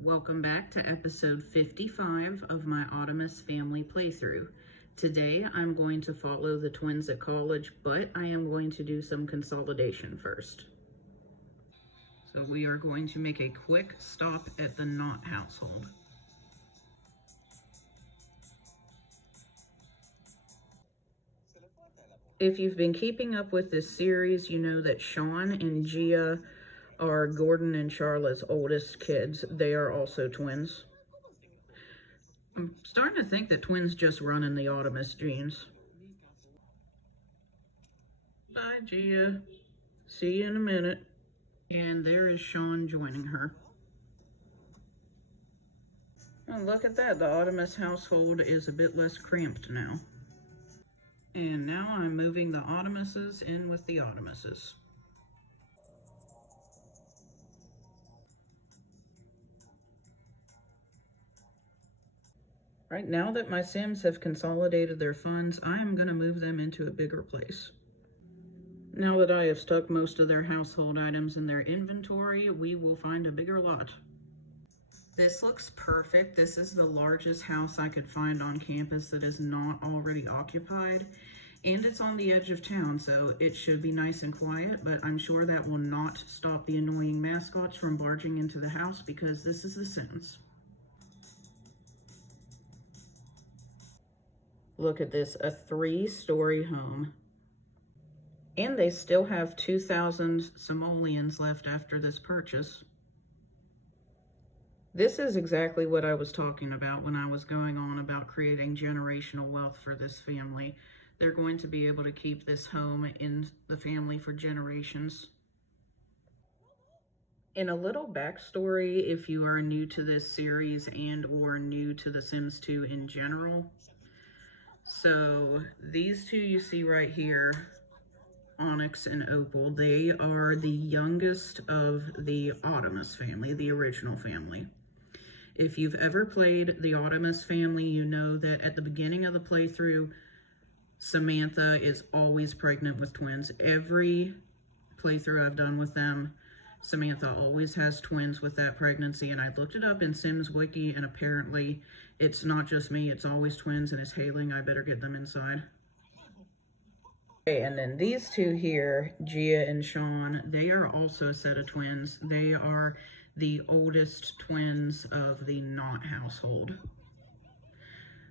Welcome back to episode 55 of my Ottomas family playthrough. Today I'm going to follow the twins at college, but I am going to do some consolidation first. So we are going to make a quick stop at the Knott household. If you've been keeping up with this series, you know that Sean and Gia are Gordon and Charlotte's oldest kids. They are also twins. I'm starting to think that twins just run in the Ottomas genes. Bye, Gia. See you in a minute. And there is Sean joining her. Oh, look at that. The Ottomas household is a bit less cramped now. And now I'm moving the Ottomases in with the Ottomases. Right now that my Sims have consolidated their funds, I am going to move them into a bigger place. Now that I have stuck most of their household items in their inventory, we will find a bigger lot. This looks perfect. This is the largest house I could find on campus that is not already occupied. And it's on the edge of town, so it should be nice and quiet, but I'm sure that will not stop the annoying mascots from barging into the house because this is The Sims. Look at this, a 3-story home. And they still have 2,000 simoleons left after this purchase. This is exactly what I was talking about when I was going on about creating generational wealth for this family. They're going to be able to keep this home in the family for generations. In a little backstory, if you are new to this series and or new to The Sims 2 in general, so these two you see right here, Onyx and Opal, they are the youngest of the Ottomas family, the original family. If you've ever played the Ottomas family, you know that at the beginning of the playthrough, Samantha is always pregnant with twins. Every playthrough I've done with them, Samantha always has twins with that pregnancy, and I looked it up in Sims Wiki, and apparently it's not just me, it's always twins, and it's hailing. I better get them inside. Okay, and then these two here, Gia and Sean, they are also a set of twins. They are the oldest twins of the Knott household.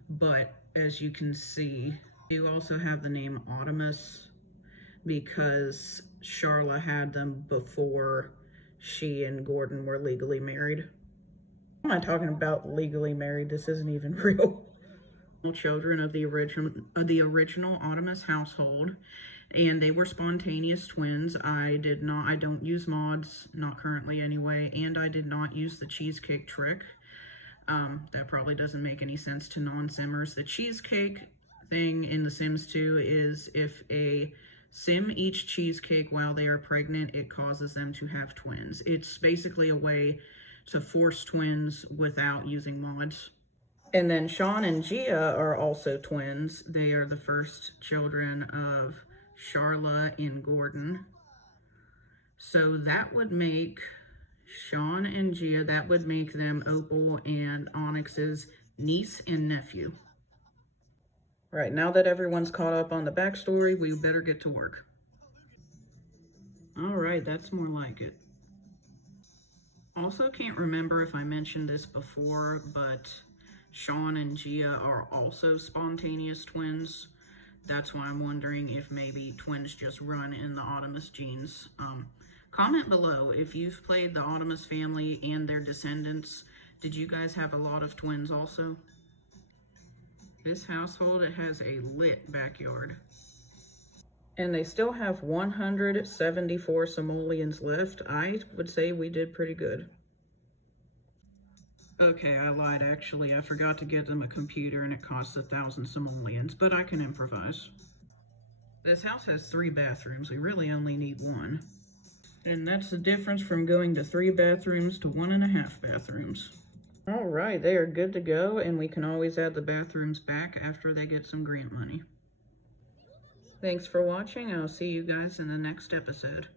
But as you can see, you also have the name Ottomas because Charla had them before she and Gordon were legally married. I'm not talking about legally married. This isn't even real. Children of the original Ottomas household, and they were spontaneous twins. I don't use mods, not currently anyway, and I did not use the cheesecake trick. That probably doesn't make any sense to non-simmers. The cheesecake thing in The Sims 2 is if a Sim eats cheesecake while they are pregnant, it causes them to have twins. It's basically a way to force twins without using mods. And then Sean and Gia are also twins. They are the first children of Charla and Gordon. So that would make Sean and Gia, that would make them Opal and Onyx's niece and nephew. Right, now that everyone's caught up on the backstory, we better get to work. All right, that's more like it. Also, can't remember if I mentioned this before, but Sean and Gia are also spontaneous twins. That's why I'm wondering if maybe twins just run in the Ottomas genes. Comment below if you've played the Ottomas family and their descendants. Did you guys have a lot of twins also? This household, it has a lit backyard. And they still have 174 simoleons left. I would say we did pretty good. Okay, I lied actually. I forgot to get them a computer and it costs 1,000 simoleons, but I can improvise. This house has 3 bathrooms. We really only need 1. And that's the difference from going to 3 bathrooms to 1.5 bathrooms. All right, they are good to go, and we can always add the bathrooms back after they get some grant money. Thanks for watching. I'll see you guys in the next episode.